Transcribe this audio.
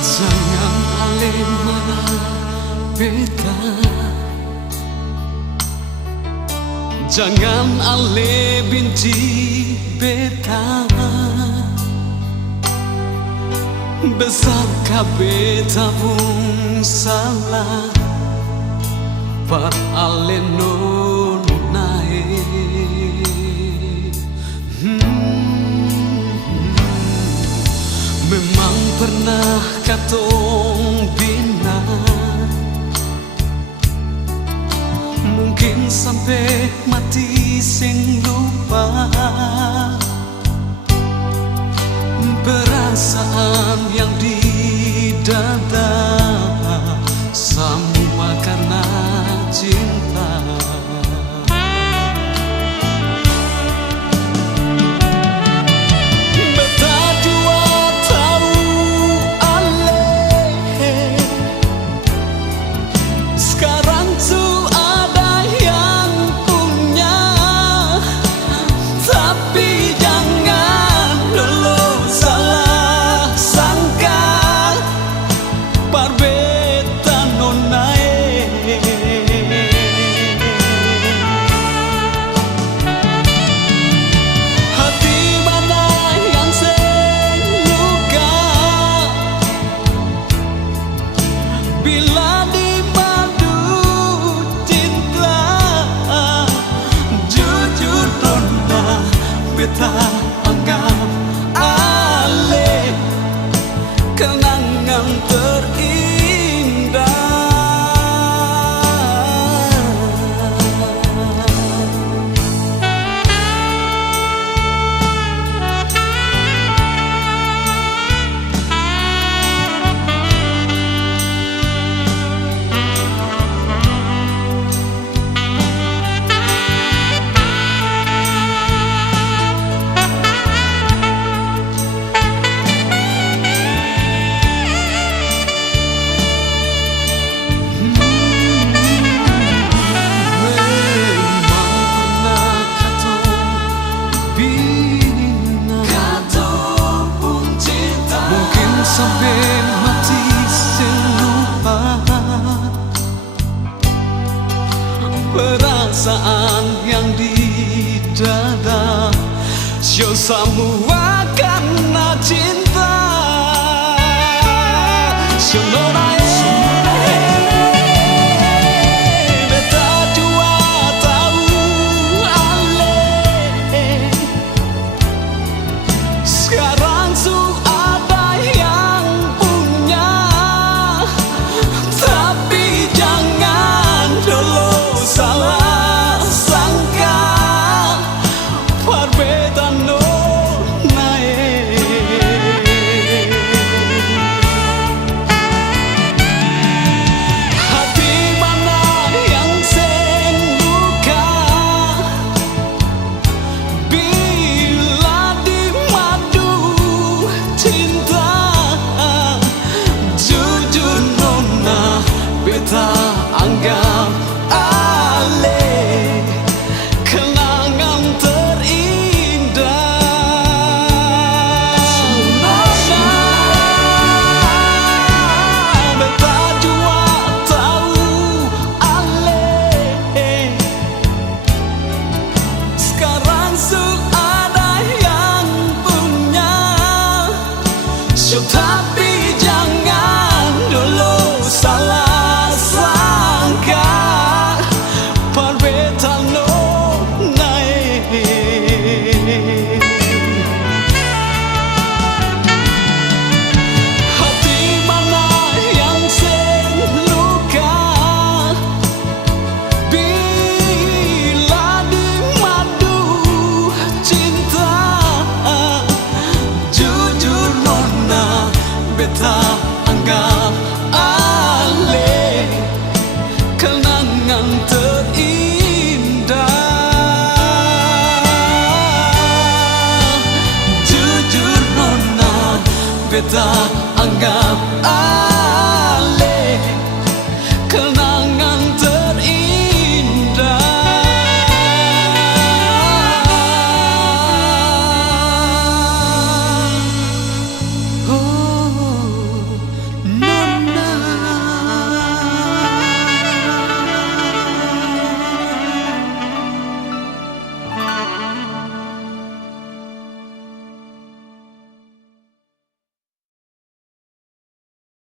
Jangan ale marah beta, jangan ale benci beta. Besarkah beta pun salah par ale nonae. Memang pernah katong bina, mungkin sampai mati sing lupa. Perasaan yang di dada semua karena cinta. Bila dimadu cinta, jujur nona beta anggap ale kenangan terindah. Sampai mati selupa perasaan yang di dada, semua karena cinta. Anggap ale kenangan terindah. Beta jua tahu ale sekarang sudah yang punya. Tapi jangan dulu salah beta anggap ale kenangan terindah. Jujur nona beta anggap